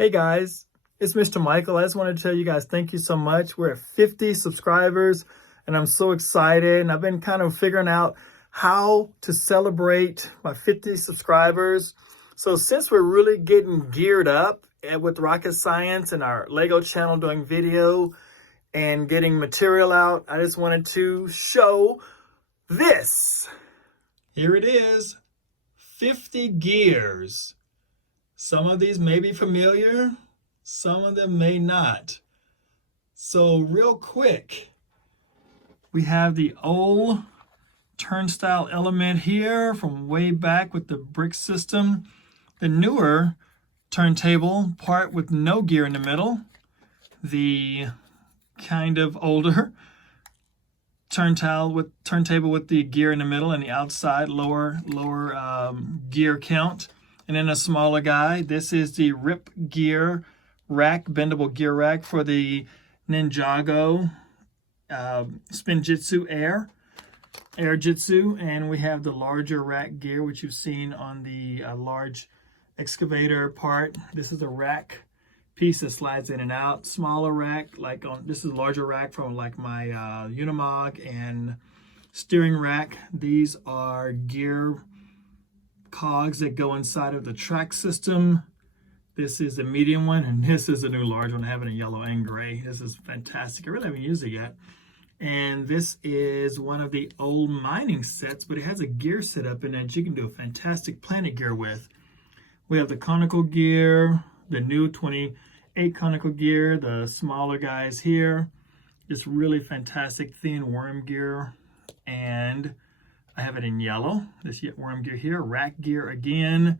Hey guys, it's Mr. Michael. I just wanted to tell you guys thank you so much. We're at 50 subscribers and I'm so excited. And I've been kind of figuring out how to celebrate my 50 subscribers. So since we're really getting geared up with Rocket Science and our Lego channel doing video and getting material out, I just wanted to show this. Here it is, 50 gears. Some of these may be familiar, some of them may not. So real quick, we have the old turnstile element here from way back with the brick system. The newer turntable part with no gear in the middle. The kind of older turntable with the gear in the middle and the outside lower gear count. And then a smaller guy. This is the Rip Gear rack, bendable gear rack for the Ninjago Spinjitzu Air Jitsu. And we have the larger rack gear, which you've seen on the large excavator part. This is a rack piece that slides in and out. Smaller rack, this is a larger rack from like my Unimog and steering rack. These are gear cogs that go inside of the track system. This is a medium one, and this is a new large one. I have it in yellow and gray. This is fantastic. I really haven't used it yet. And this is one of the old mining sets, but it has a gear setup in it you can do a fantastic planet gear with. We have the conical gear, the new 28 conical gear, the smaller guys here. Just really fantastic thin worm gear. And I have it in yellow, this worm gear here, rack gear again.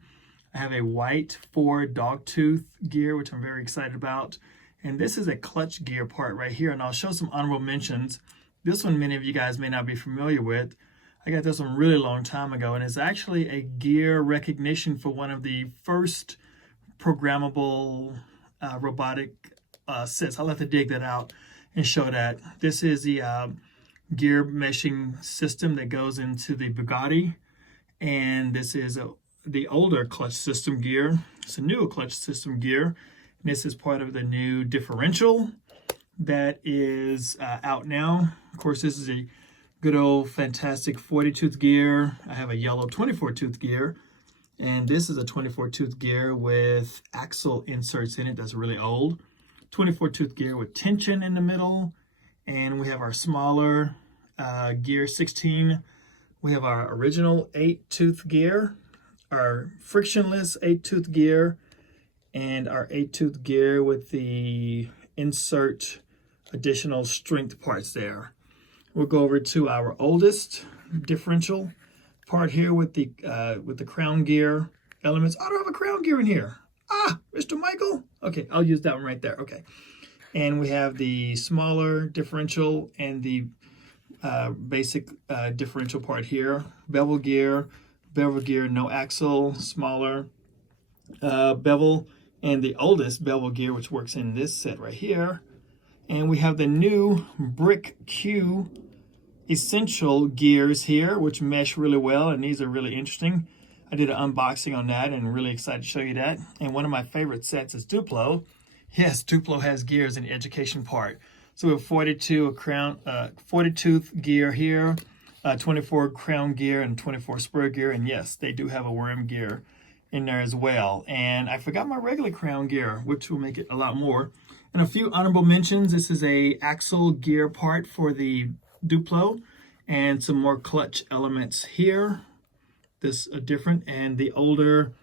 I have a white Ford dogtooth gear, which I'm very excited about. And this is a clutch gear part right here. And I'll show some honorable mentions. This one, many of you guys may not be familiar with. I got this one really long time ago, and it's actually a gear recognition for one of the first programmable robotic sets. I'll have to dig that out and show that. This is the gear meshing system that goes into the Bugatti, and this is the older clutch system gear. It's a new clutch system gear, and this is part of the new differential that is out now. Of course, this is a good old fantastic 40-tooth gear. I have a yellow 24-tooth gear, and this is a 24-tooth gear with axle inserts in it. That's really old. 24-tooth gear with tension in the middle. And we have our smaller gear 16. We have our original 8-tooth gear, our frictionless 8-tooth gear, and our 8-tooth gear with the insert additional strength parts there. We'll go over to our oldest differential part here with the crown gear elements. I don't have a crown gear in here. Mr. Michael. Okay, I'll use that one right there. Okay. And we have the smaller differential and the basic differential part here. Bevel gear, no axle, smaller bevel, and the oldest bevel gear, which works in this set right here. And we have the new Brick Q essential gears here, which mesh really well, and these are really interesting. I did an unboxing on that and really excited to show you that. And one of my favorite sets is Duplo. Yes, Duplo has gears in the education part. So we have 40-tooth gear here, 24 crown gear, and 24 spur gear. And yes, they do have a worm gear in there as well. And I forgot my regular crown gear, which will make it a lot more. And a few honorable mentions. This is a axle gear part for the Duplo, and some more clutch elements here. This are different, and the older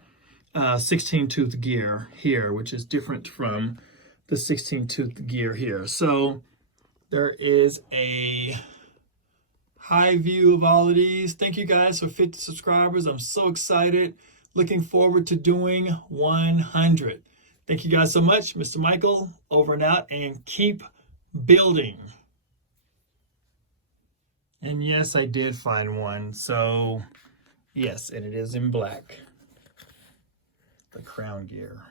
16-tooth gear here, which is different from the 16-tooth gear here. So there is a high view of all of these. Thank you guys for 50 subscribers. I'm so excited. Looking forward to doing 100. Thank you guys so much. Mr. Michael, over and out, and keep building. And yes, I did find one. So yes, and it is in black. The crown gear.